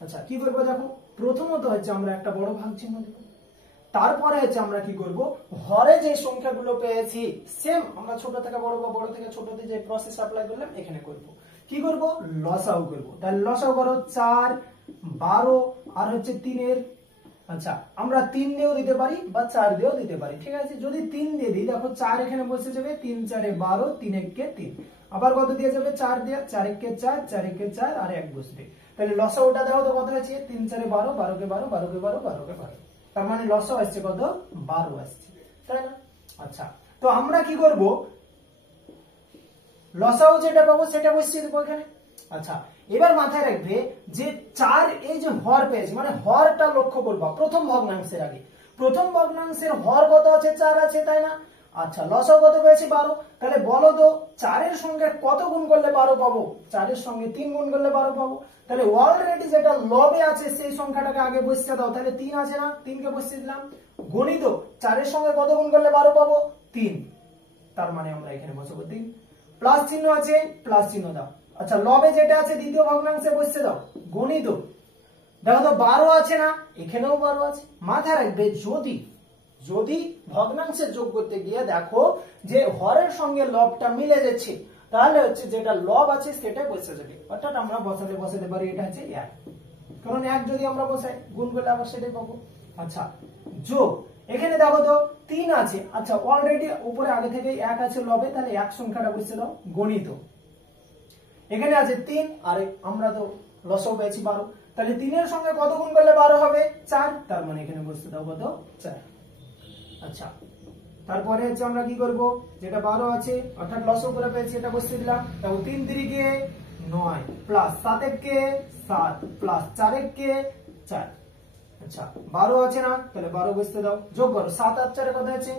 আচ্ছা কি করবো দেখো, প্রথমত হচ্ছে আমরা একটা বড় ভাগ চিহ্ন দেব, তারপরে হচ্ছে আমরা কি করব, হরে যে সংখ্যাগুলো পেয়েছি সেম আমরা ছোট থেকে বড় বা বড় থেকে ছোটতে যে প্রসেস অ্যাপ্লাই করলাম এখানে করব। কি করব, লসাগু করব। তাহলে লসাগু করো 4 12 আর হচ্ছে 3 এর, আচ্ছা আমরা 3 দিয়েও দিতে পারি বা 4 দিয়েও দিতে পারি। ঠিক আছে, যদি 3 দিয়ে দিই দেখো 4 এখানে বসে যাবে, 3 4 12 3 1 3, আবার কত দিয়ে যাবে 4 দিয়ে, 4 1 4 4 1 4 আর 1 বসবে। তাহলে লসাগুটা দেখো তো কত আছে, 3 4 12 12 কে 12 12 কে 12 12 কে 12, তার মানে লসাগু আসছে কত 12 আসছে, তাই না? আচ্ছা তো আমরা কি করব, লসাগু যেটা পাবো সেটা বসিয়ে দেবো এখানে। আচ্ছা এবার মাথায় রাখবে যে 4 এই যে হর পেয়েছে মানে হরটা লক্ষ্য করবা প্রথম ভগ্নাংশের আগে, প্রথম ভগ্নাংশের হর কত আছে 4 আছে, তাই না? আচ্ছা লসাগু কত পেয়েছি 12, তাহলে বলো তো 4 এর সঙ্গে কত গুণ করলে 12 পাবো, 4 এর সঙ্গে 3 গুণ করলে 12 পাবো। তাহলে অলরেডি যেটা লবে আছে সেই সংখ্যাটাকে আগে বসিয়ে দাও, তাহলে 3 আছে না, 3 কে বসিয়ে দিলাম, গণিত 4 এর সঙ্গে কত গুণ করলে 12 পাবো 3, তার মানে আমরা এখানে বসাবো 3, প্লাস চিহ্ন আছে প্লাস চিহ্ন দাও। আচ্ছা লবে যেটা আছে দ্বিতীয় ভগ্নাংশে বসিয়ে দাও, গণিত দেখো তো 12 আছে না, এখানেও 12 আছে। মাথায় রাখবে যদি ভগ্নাংশের যোগ করতে গিয়ে দেখো যে হরের সঙ্গে লবটা মিলে যাচ্ছে তাহলে হচ্ছে যেটা লব আছে সেটা বসে যাবে, অর্থাৎ আমরা বসাতে পারি এটা হচ্ছে 1, কারণ 1 যদি আমরা বসাই গুণ করলে আবার সেটাই পাবো। আচ্ছা যোগ এখানে দেখো তো 3 আছে, আচ্ছা অলরেডি উপরে আগে থেকে 1 আছে লবে, তাহলে 1 সংখ্যাটা বসিয়ে দাও, গণিত এখানে আছে 3 আর আমরা তো লসাগু পেয়েছি 12, তাহলে 3 এর সঙ্গে কত গুণ করলে 12 হবে 4, তার মানে এখানে বসিয়ে দাও কত 4। আচ্ছা তারপরে হচ্ছে আমরা কি করব, যেটা 12 আছে অর্থাৎ লসাগু করে পেয়েছি এটা বসিয়ে দিলাম, তাও 3 3 কে 9 প্লাস 7 1 কে 7 প্লাস 4 1 কে 4। আচ্ছা 12 আছে না, তাহলে 12 বসিয়ে দাও, যোগ করো 7 আর 4 কত আছে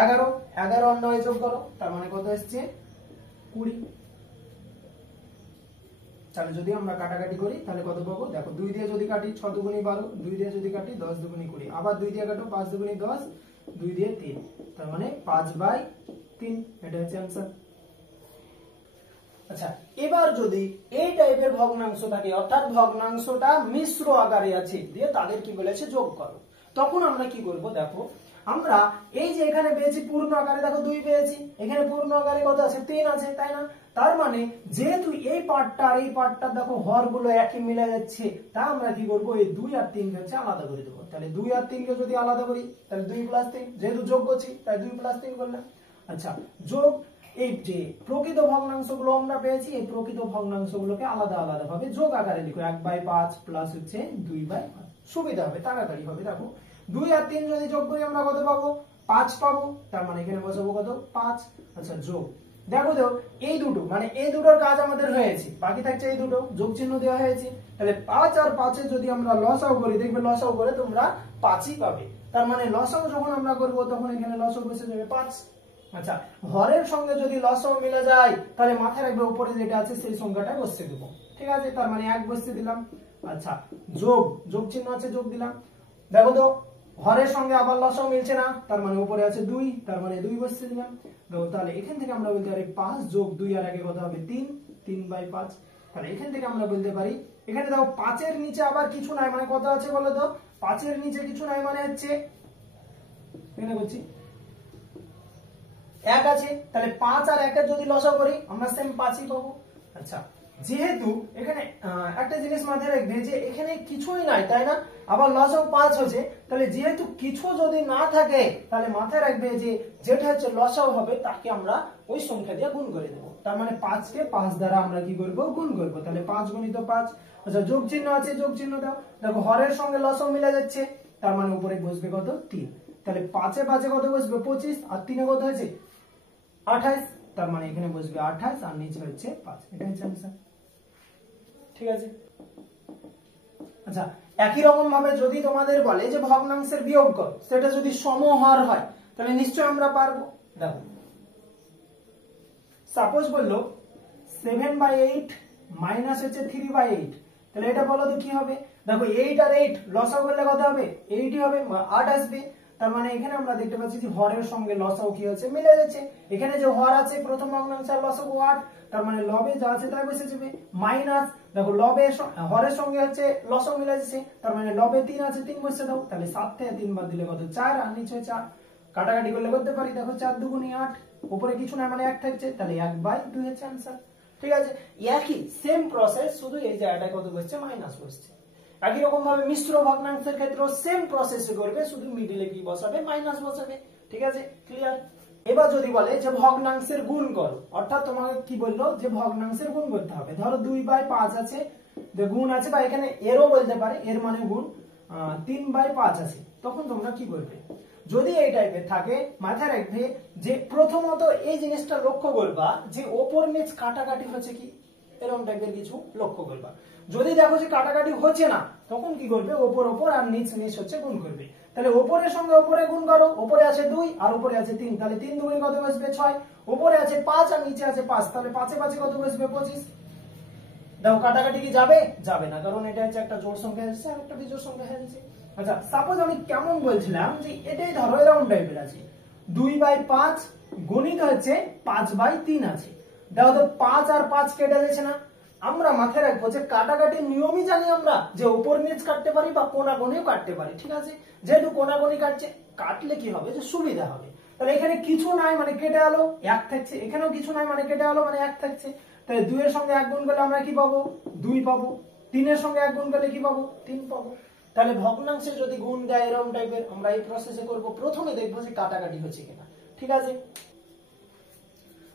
11, 11 আর 9 যোগ করো, তার মানে কত আসছে 20। তাহলে যদি আমরা কাটাকাটি করি তাহলে কত পাবো দেখো, 2 দিয়ে যদি কাটি 6 দুগুণী 12, 2 দিয়ে যদি কাটি 10 দুগুণী 20, আবার 2 দিয়ে কাটো 5 দুগুণী 10, 2 দিয়ে 3, তার মানে 5/3, এটা হচ্ছে आंसर। আচ্ছা এবার যদি এই টাইপের ভগ্নাংশ থাকে অর্থাৎ ভগ্নাংশটা মিশ্র আকারে আছে দিয়ে তাদের কি বলেছে যোগ করো, তখন আমরা কি করব দেখো, আমরা এই যে এখানে পেয়েছি পূর্ণ আকারে দেখো 2 পেয়েছি, এখানে পূর্ণ আকারে কত আছে 3 আছে, তাই না? তার মানে যেহেতু এই পার্টটা আর এই পার্টটা দেখো হরগুলো একই মিলে যাচ্ছে, তা আমরা কি করব এই 2 আর 3 কে হচ্ছে আলাদা করে দেব। তাহলে 2 আর 3 কে যদি আলাদা করি তাহলে 2 + 3, যেহেতু যোগ করছি তাই 2 + 3 করলাম। আচ্ছা যোগ এই যে প্রকৃত ভগ্নাংশগুলো আমরা পেয়েছি এই প্রকৃত ভগ্নাংশগুলোকে আলাদা আলাদা ভাবে যোগ আকারে লিখো, 1/5 প্লাস হচ্ছে 2/5, সুবিধা হবে তাড়াতাড়ি হবে। দেখো 2 আর 3 যদি যোগ করি আমরা কত পাবো 5 পাবো, তার মানে এখানে বসাবো কত 5। আচ্ছা যোগ দেখো তো এই দুটো মানে এই দুটোর কাজ আমাদের হয়েছে, বাকি থাকছে এই দুটো, যোগ চিহ্ন দেওয়া হয়েছে। তাহলে 5 আর 5 এর যদি আমরা লসাগু করি, দেখবে লসাগু করে তোমরা 5ই পাবে। তার মানে লসাগু যখন আমরা করব তখন এখানে লসাগু বসে যাবে 5। আচ্ছা, হরের সঙ্গে যদি লসাগু মিলে যায় তাহলে মাথায় রাখবে উপরে যেটা আছে সেই সংখ্যাটা বসিয়ে দেব। ঠিক আছে, তার মানে 1 বসিয়ে দিলাম। আচ্ছা, যোগ চিহ্ন আছে, যোগ দিলাম। দেখো তো হরের সঙ্গে আবার লসাগু মিলছে না, তার মানে উপরে আছে 2, তার মানে 2 বসিয়ে দিলাম। দেখো তাহলে এখান থেকে আমরা বলতে পারি 5 যোগ 2 আর আগে কত হবে 3, 3/5। তাহলে এখান থেকে আমরা বলতে পারি, এখানে দেখো 5 এর নিচে আবার কিছু নাই, মানে কত আছে বলো তো? 5 এর নিচে কিছু নাই মানে হচ্ছে এখানে বলছি 1 আছে। তাহলে 5 আর 1 এর যদি লসাগু করি আমরা সেম 5ই পাবো। আচ্ছা, যেহেতু এখানে একটা জিনিস মাথায় রাখবে যে এখানে কিছুই নাই, তাই না? আবার লসাগু 5 হচ্ছে, তাহলে যেহেতু কিছু যদি না থাকে তাহলে মাথায় রাখবে যে যেটা হচ্ছে লসাগু হবে তাকে আমরা ওই সংখ্যা দিয়ে গুণ করে দেব। তার মানে 5 কে 5 দ্বারা আমরা কি করব? গুণ করব। তাহলে 5 গুণিত 5। আচ্ছা, যোগ চিহ্ন আছে, যোগ চিহ্ন দাও। দেখো হরের সঙ্গে লসাগু মিলে যাচ্ছে, তার মানে উপরে বসবে কত? 3। তাহলে 5 এ 5 এ কত বসবে? 25, আর 3 এ কত হয়েছে? 28। তার মানে এখানে বসবে 28 আর নিচে হচ্ছে 5। এটা হচ্ছে आंसर। ঠিক আছে। আচ্ছা, একই রকম ভাবে যদি তোমাদের বলে যে ভগ্নাংশের বিয়োগ কর, সেটা যদি সমহর হয় তাহলে নিশ্চয়ই আমরা পারবো। দেখো সাপোজ বললো 7/8 মাইনাস হচ্ছে 3/8, তাহলে এটা বলো তো কি হবে? দেখো 8 আর 8 লসাগু করলে কত হবে? 8ই হবে, 8 আসবে। তার মানে এখানে আমরা দেখতে পাচ্ছি যে হরের সঙ্গে লসাগু কি হচ্ছে? মিলে যাচ্ছে। এখানে যে হর আছে প্রথম ভগ্নাংশের লসাগু 8, তার মানে লবে যা আছে তাই বসে যাবে। মাইনাস দেখো লবে হরের সঙ্গে হচ্ছে লসাগু মিলে যাচ্ছে, তার মানে লবে 3 আছে, 3 বসে দাও। তাহলে 7 থেকে 3 বাদ দিলে কত? 4, আর নিচে 4। কাটাকাটি করলে করতে পারি, দেখো 4 দুগুণে 8, উপরে কিছু না মানে 1 থাকছে, তাহলে 1/2 হচ্ছে आंसर। ঠিক আছে, একই সেম প্রসেস, শুধু এই জায়গাটা কত বসছে? মাইনাস বসছে। একই রকম ভাবে মিশ্র ভগ্নাংশের ক্ষেত্রেও সেম প্রসেস করবে, শুধু মিডলে কি বসাবে? মাইনাস বসাবে। ঠিক আছে, ক্লিয়ার? এবার যদি বলে যে ভগ্নাংশের গুণ করো, অর্থাৎ তোমাকে কি বললো? যে ভগ্নাংশের গুণ করতে হবে। ধরো 2/5 আছে, যে গুণ আছে, বা এখানে এরও বলতে পারে, এর মানে গুণ 3/5 আছে, তখন তোমরা কি করবে? যদি এই টাইপের থাকে মাথায় রাখবে যে প্রথমত এই জিনিসটা লক্ষ্য করবা যে ওপর নিচ কাটাকাটি হচ্ছে কি, এরকম টাইপের কিছু লক্ষ্য করবা। যদি দেখো যে কাটাকাটি হচ্ছে না, তখন কি করবে? ওপর ওপর আর নিচ নিচ হচ্ছে গুণ করবে। তাহলে ওপরের সঙ্গে ওপরে গুণ করো, ওপরে আছে 2 আর উপরে আছে 3, তাহলে 3 দুগুণে কত বসবে? 6। উপরে আছে 5 আর নিচে আছে 5, তাহলে 5 এ 5 এ কত বসবে? 25। দেখো কাটাকাটি কি যাবে? যাবে না, কারণ এটা হচ্ছে একটা জোড় সংখ্যা এসেছে আর একটা বিজোড় সংখ্যা এসেছে। আচ্ছা, সাপোজ আমি কেমন বলছিলাম যে এটাই ধরো এরকম টাইপের আছে, 2/5 গণিত হচ্ছে 5/3 আছে। দেখো তো 5 আর 5 কেটে যাচ্ছে না? আমরা মাথায় রাখবো যে কাটাকাটির নিয়মই জানি আমরা, যে উপর নিচ কাটতে পারি বা কোণাকোণিও কাটতে পারি। ঠিক আছে, যেহেতু কোণাকোণি কাটলে কি হবে? যে সুবিধা হবে। তাহলে এখানে কিছু নাই মানে কেটে গেল, 1 থাকছে। এখানেও কিছু নাই মানে কেটে গেল, মানে 1 থাকছে। তাহলে 2 এর সঙ্গে 1 গুণ করলে আমরা কি পাবো? 2 পাবো। 3 এর সঙ্গে 1 গুণ করলে কি পাবো? 3 পাবো। তাহলে ভগ্নাংশে যদি গুণ দেয় এরকম টাইপের, আমরা এই প্রসেসে করব। প্রথমে দেখবো যে কাটাকাটি হচ্ছে কিনা। ঠিক আছে।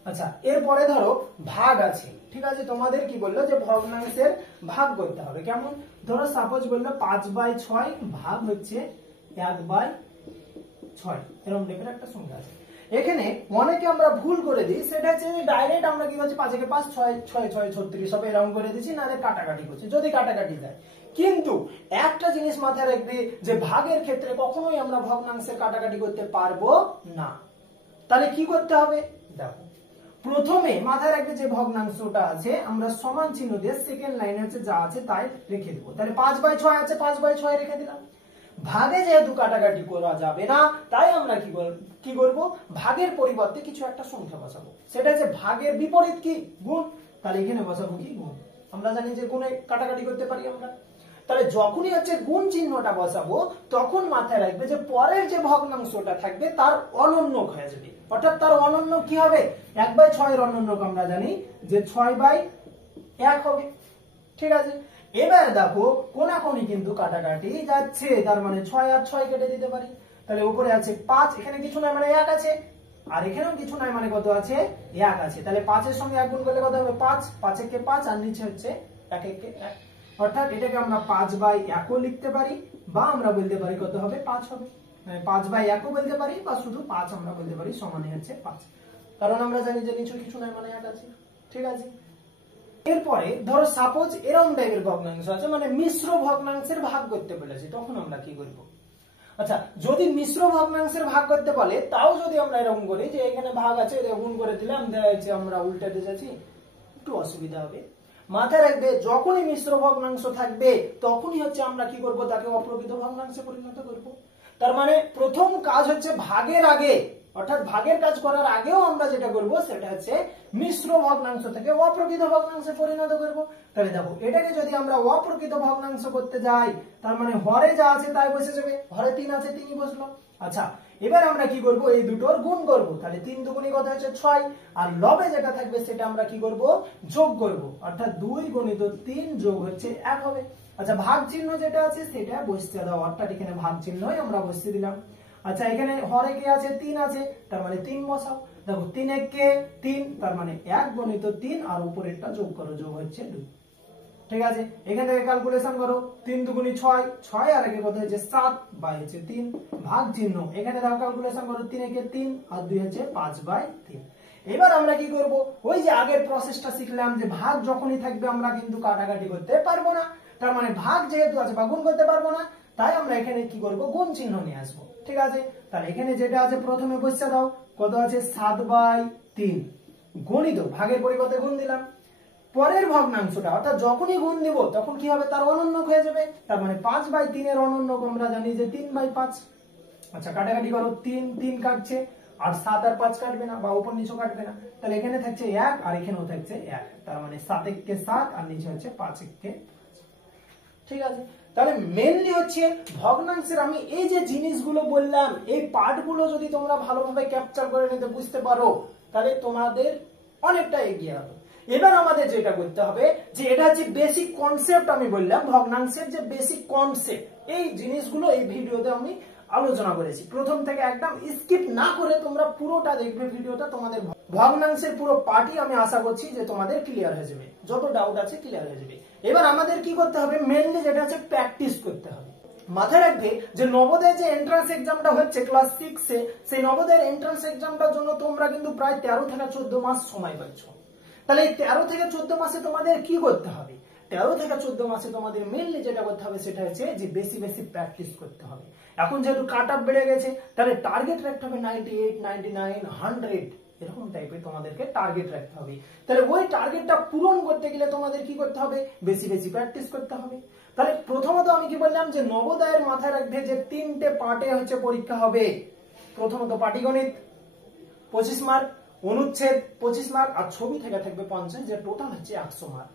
আচ্ছা, এরপরে ধরো ভাগ আছে। ঠিক আছে, তোমাদের কি বললো? যে ভগ্নাংশের ভাগ করতে হবে। কেমন? ধরো সাপোজ বললো 5/6 ভাগ হচ্ছে 1/6, এরকম টাইপের একটা সংখ্যা আছে। এখানে অনেকে আমরা ভুল করে দিই, সেটা হচ্ছে যে ডাইরেক্ট আমরা কি করছি? 5 কে 5, 6 6 6 36 সব এরকম করে দিচ্ছি, নাহলে কাটাকাটি করছি। যদি কাটাকাটি যায়, কিন্তু একটা জিনিস মাথায় রাখবে যে ভাগের ক্ষেত্রে কখনোই আমরা ভগ্নাংশের কাটাকাটি করতে পারবো না। তাহলে কি করতে হবে? দেখো প্রথমে মাথায় রাখবে যে ভগ্নাংশটা আছে আমরা সমান চিহ্ন দিয়ে সেকেন্ড লাইনে হচ্ছে যা আছে তাই রেখে দেবো। তাহলে 5/6 আছে, 5/6 রেখে দিলাম। ভাগে যেহেতু কাটাকাটি করা যাবে না, তাই আমরা কি করব? ভাগের পরিবর্তে কিছু একটা সংখ্যা বসাবো। সেটা হচ্ছে ভাগের বিপরীত কি? গুণ। তাহলে এখানে বসাবো কি? গুণ। আমরা জানি যে গুণে কাটাকাটি করতে পারি আমরা। তাহলে যখনই হচ্ছে গুণ চিহ্নটা বসাবো, তখন মাথায় রাখবে যে পরের যে ভগ্নাংশটা থাকবে তার অনন্যক হয়ে যাবে। অর্থাৎ তার অনন্যক কি হবে? 1/6 এর অনন্যক আমরা জানি যে 6/1 হবে। ঠিক আছে, এবার দেখো কোণাকোণি কিন্তু কাটাকাটি যাচ্ছে, তার মানে 6 আর 6 কেটে দিতে পারি। তাহলে উপরে আছে 5, এখানে কিছু নাই মানে 1 আছে, আর এখানেও কিছু নাই মানে কত আছে? 1 আছে। তাহলে 5 এর সঙ্গে 1 গুণ করলে কত হবে? 5। 5 একে 5 আর নিচে হচ্ছে 1 একে 1। অর্থাৎ এটাকে আমরা 5/1 লিখতে পারি, বা আমরা বলতে পারি কত হবে? 5 হবে। 5/1 বলতে পারি, বা শুধু 5 আমরা বলতে পারি, সমানে হচ্ছে 5। কারণ আমরা জানি যে নিচে কিছু নাই মানে 1 আছে। ঠিক আছে, এরপরে ধরো সাপোজ এরকম টাইপের ভগ্নাংশ আছে, মানে মিশ্র ভগ্নাংশের ভাগ করতে বলেছি, তখন আমরা কি করব? আচ্ছা, যদি মিশ্র ভগ্নাংশের ভাগ করতে বলে, তাও যদি আমরা এরকম করি যে এখানে ভাগ আছে, গুণ করে দিলাম, দেওয়া হচ্ছে, আমরা উল্টাতে যাচ্ছি, একটু অসুবিধা হবে। মাথায় রাখবে, যখনই মিশ্র ভগ্নাংশ থাকবে তখনই হচ্ছে আমরা কি করব, তাকে অপ্রকৃত ভগ্নাংশে পরিণত করব। তার মানে প্রথম কাজ হচ্ছে ভাগের আগে, অর্থাৎ ভাগের কাজ করার আগেও আমরা যেটা করব সেটা হচ্ছে মিশ্র ভগ্নাংশ থেকে অপ্রকৃত ভগ্নাংশে পরিণত করব। তাহলে দেখো, এটাকে যদি আমরা অপ্রকৃত ভগ্নাংশ করতে যাই, তার মানে হরে যা আছে তাই বসে যাবে, হরে 3 আছে 3ই বসলো। আচ্ছা, এবার আমরা কি করব, এই দুটোর গুণ করব, তাহলে 3 দুগুণী কত হচ্ছে 6, আর লবে যেটা থাকবে সেটা আমরা কি করব, যোগ করব, অর্থাৎ 2 গুণিত 3 যোগ হচ্ছে 1 হবে। আচ্ছা, ভাগ চিহ্ন যেটা আছে সেটা বসিয়ে দাও, অর্থাৎ এখানে ভাগ চিহ্নই আমরা বসিয়ে দিলাম। আচ্ছা, এখানে হরে কে আছে 3 আছে, তার মানে 3 বসাও। দেখো 3 1 কে 3, তার মানে 1 গুণিত 3 আর উপরেরটা যোগ করো, যোগ হচ্ছে 2। ঠিক আছে, এখান থেকে ক্যালকুলেশন করো, 3 দুগুণী 6, 6 আর আগে কত হচ্ছে 7 বাই হচ্ছে 3, ভাগ চিহ্ন এখানে দাও, ক্যালকুলেশন করো, 3 1 3 আর 2 হচ্ছে 5 বাই 3। এবার আমরা কি করব, ওই যে আগের প্রসেসটা শিখলাম যে ভাগ যখনই থাকবে আমরা কিন্তু কাটাকাটি করতে পারবো না, তার মানে ভাগ যেহেতু আছে বা গুণ করতে পারবো না, তাই আমরা এখানে কি করব, গুণ চিহ্ন নিয়ে আসবো। ঠিক আছে, তাহলে এখানে যেটা আছে প্রথমে বসিয়ে দাও, কত আছে 7 বাই 3 গণিত ভাগের পরিবর্তে গুণ দিলাম। পরের ভগ্নাংশটা, অর্থাৎ যখনই গুণ দিব তখন কি হবে, তার অনন্যক হয়ে যাবে, তার মানে 5 বাই 3 এর অনন্যক আমরা জানি যে 3 বাই 5। আচ্ছা, কাটাকাটি করো, 3 3 কাটছে, আর 7 আর 5 কাটবে না বা উপর নিচে কাটবে না, তাহলে এখানে থাকছে 1 আর এখানেও থাকছে 1, তার মানে 7 1 কে 7 আর নিচে হচ্ছে 5 1 কে 5। ঠিক আছে, তাহলে মেইনলি হচ্ছে ভগ্নাংশের আমি এই যে জিনিসগুলো বললাম, এই পার্টগুলো যদি তোমরা ভালোভাবে ক্যাপচার করে নিতে বুঝতে পারো, তাহলে তোমাদের অনেকটা এগিয়ে হবে। এবার আমাদের যেটা করতে হবে, যে এটা হচ্ছে বেসিক কনসেপ্ট, আমি বললাম ভগ্নাংশের যে বেসিক কনসেপ্ট, এই জিনিসগুলো এই ভিডিওতে আমি আলোচনা করেছি। প্রথম থেকে একদম স্কিপ না করে তোমরা পুরোটা দেখবে ভিডিওটা, তোমাদের ভগ্নাংশের পুরো পার্টি আমি আশা করছি যে তোমাদের ক্লিয়ার হয়ে যাবে, যত ডাউট আছে ক্লিয়ার হয়ে যাবে। এবার আমাদের কি করতে হবে, মেইনলি যেটা হচ্ছে প্র্যাকটিস করতে হবে। মাথায় রাখবে যে নবোদয় যে এন্ট্রান্স এক্সামটা হচ্ছে ক্লাস 6 এ, সেই নবোদয়ের এন্ট্রান্স এক্সামটার জন্য তোমরা কিন্তু প্রায় 13 থেকে 14 মাস সময় পাচ্ছ। তাহলে এই 13 থেকে 14 মাসে তোমাদের কি করতে হবে, 13 থেকে 14 মাসে তোমাদের মেইনলি যেটা করতে হবে সেটা হচ্ছে যে বেশি বেশি প্র্যাকটিস করতে হবে। এখন যেহেতু কাট অফ বেড়ে গেছে, তাহলে টার্গেট রাখতে হবে 98 99 100, এরকম টাইপের তোমাদেরকে টার্গেট রাখতে হবে। তাহলে ওই টার্গেটটা পূরণ করতে গেলে তোমাদের কি করতে হবে, বেশি বেশি প্র্যাকটিস করতে হবে। তাহলে প্রথমত আমি কি বললাম, যে নবোদয়ের মাথায় রাখবে যে 3টে পার্টে হচ্ছে পরীক্ষা হবে। প্রথমত পাটিগণিত 25 মার্ক, অনুচ্ছেদ 25 মার্ক, আর ছবি থেকে থাকবে 50, যে টোটাল হচ্ছে 100 মার্ক।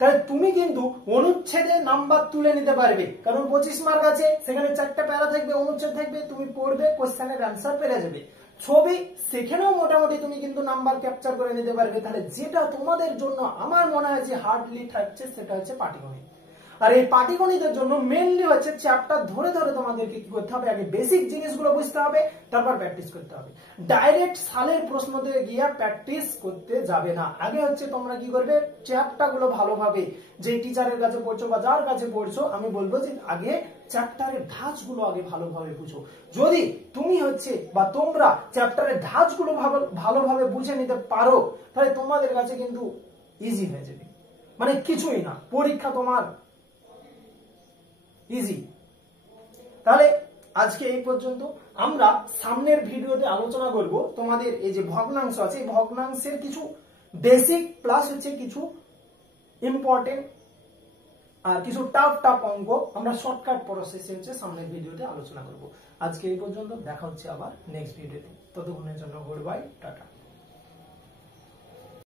তাহলে তুমি কিন্তু অনুচ্ছেদে নাম্বার তুলে নিতে পারবে, কারণ 25 মার্ক আছে, সেখানে 4টা প্যারা থাকবে, অনুচ্ছেদ থাকবে, তুমি পড়বে, কোশ্চেনের অ্যান্সার পেরে যাবে। ছবি, সেখানেও মোটামুটি তুমি কিন্তু নাম্বার ক্যাপচার করে নিতে পারবে। তাহলে যেটা তোমাদের জন্য আমার মনে হয় যে হার্ডলি থাকছে সেটা হচ্ছে পাটিগণিত। আর এই পাটিগণিতের জন্য মেইনলি হচ্ছে চ্যাপ্টার ধরে ধরে তোমাদেরকে কি করতে হবে, আগে বেসিক জিনিসগুলো বুঝতে হবে, তারপর প্র্যাকটিস করতে হবে। ডাইরেক্ট সালের প্রশ্ন দিয়ে গিয়ে প্র্যাকটিস করতে যাবে না। আগে হচ্ছে তোমরা কি করবে, চ্যাপ্টারগুলো ভালোভাবে, যে টিচারের কাছে পড়ছো বা যার কাছে পড়ছো, আমি বলবো যে আগে চ্যাপ্টারের ধাঁচগুলো আগে ভালোভাবে বুঝো। যদি তুমি হচ্ছে বা তোমরা চ্যাপ্টারের ধাঁচগুলো ভালোভাবে বুঝে নিতে পারো, তাহলে তোমাদের কাছে কিন্তু ইজি হয়ে যাবে, মানে কিছুই না, পরীক্ষা তোমার ইজি। তাহলে আজকে এই পর্যন্ত। আমরা সামনের ভিডিওতে আলোচনা করব তোমাদের এই যে ভগ্নাংশ আছে, এই ভগ্নাংশের কিছু বেসিক প্লাস হচ্ছে কিছু ইম্পর্টেন্ট আর কিছু টাফ অঙ্ক আমরা শর্টকাট প্রসেসে হচ্ছে সামনের ভিডিওতে আলোচনা করব। আজকে এই পর্যন্ত, দেখা হচ্ছে আবার নেক্সট ভিডিওতে। ততক্ষণের জন্য গুড বাই, টাটা।